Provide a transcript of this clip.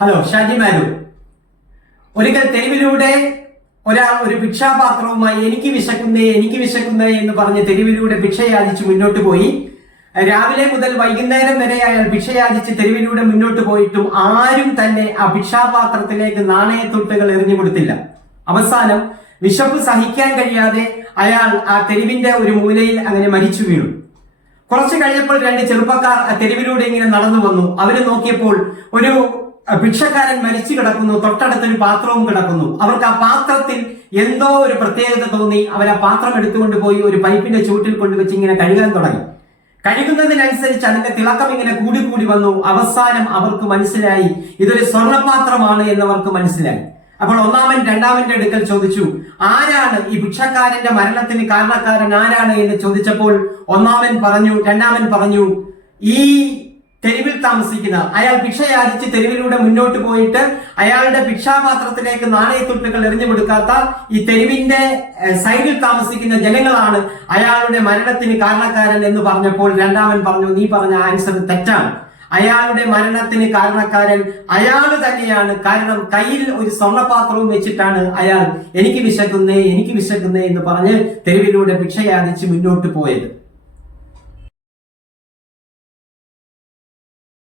Hello, Shaji മാരു. ഒരിക്കൽ തെരുവിലൂടെ ഒരാൾ ഒരു ഭിക്ഷാപാത്രവുമായി എനിക്ക് വിശക്കുന്നേ എന്ന് പറഞ്ഞ് തെരുവിലൂടെ ഭിക്ഷയാചിച്ച് മുന്നോട്ട് പോയി. രാവിലെ മുതൽ വൈകുന്നേരം വരെ അയാൾ ഭിക്ഷയാചിച്ച് തെരുവിലൂടെ മുന്നോട്ട് പോയിട്ടും ആരും തന്നെ ആ ഭിക്ഷാപാത്രത്തിലേക്ക് നാണയത്തുട്ടുകൾ എറിഞ്ഞു കൊടുത്തില്ല. അവസാനം വിശപ്പ് സഹിക്കാൻ കഴിയാതെ അയാൾ ആ തെരുവിന്റെ ഒരു മൂലയിൽ അങ്ങനെ മരിച്ചു വീണു. കുറച്ചു കഴിഞ്ഞപ്പോൾ രണ്ട് ചെറുപ്പക്കാർ ആ തെരുവിലൂടെ ഇങ്ങനെ നടന്നു വന്നു. അവര് നോക്കിയപ്പോൾ ഒരു ഭിക്ഷക്കാരൻ മരിച്ചു കിടക്കുന്നു, തൊട്ടടുത്തൊരു പാത്രവും കിടക്കുന്നു. അവർക്ക് ആ പാത്രത്തിൽ എന്തോ ഒരു പ്രത്യേകത തോന്നി. അവർ ആ പാത്രം എടുത്തുകൊണ്ട് പോയി ഒരു പൈപ്പിന്റെ ചൂട്ടിൽ കൊണ്ടുവച്ച് ഇങ്ങനെ കഴുകാൻ തുടങ്ങി. കഴുകുന്നതിനനുസരിച്ച് അതിന്റെ തിളക്കം ഇങ്ങനെ കൂടി വന്നു. അവസാനം അവർക്ക് മനസ്സിലായി ഇതൊരു സ്വർണ്ണപാത്രമാണ് എന്നവർക്ക് മനസ്സിലായി. അപ്പോൾ ഒന്നാമൻ രണ്ടാമന്റെ അടുക്കൽ ചോദിച്ചു, ആരാണ് ഈ ഭിക്ഷക്കാരന്റെ മരണത്തിന് കാരണക്കാരൻ ആരാണ് എന്ന് ചോദിച്ചപ്പോൾ രണ്ടാമൻ പറഞ്ഞു, ഈ തെരുവിൽ താമസിക്കുന്ന അയാൾ ഭിക്ഷയാചിച്ച് തെരുവിലൂടെ മുന്നോട്ട് പോയിട്ട് അയാളുടെ ഭിക്ഷാപാത്രത്തിലേക്ക് നാണയത്തുട്ടുകൾ എറിഞ്ഞു കൊടുക്കാത്ത ഈ തെരുവിന്റെ സൈഡിൽ താമസിക്കുന്ന ജനങ്ങളാണ് അയാളുടെ മരണത്തിന് കാരണക്കാരൻ എന്ന് പറഞ്ഞപ്പോൾ രണ്ടാമൻ പറഞ്ഞു, നീ പറഞ്ഞ ആൻസർ തെറ്റാണ്. അയാളുടെ മരണത്തിന് കാരണക്കാരൻ അയാൾ തന്നെയാണ്. കാരണം കയ്യിൽ ഒരു സ്വർണ്ണപാത്രവും വെച്ചിട്ടാണ് അയാൾ എനിക്ക് വിശക്കുന്നേ എന്ന് പറഞ്ഞ് തെരുവിലൂടെ ഭിക്ഷയാചിച്ച് മുന്നോട്ട് പോയത്.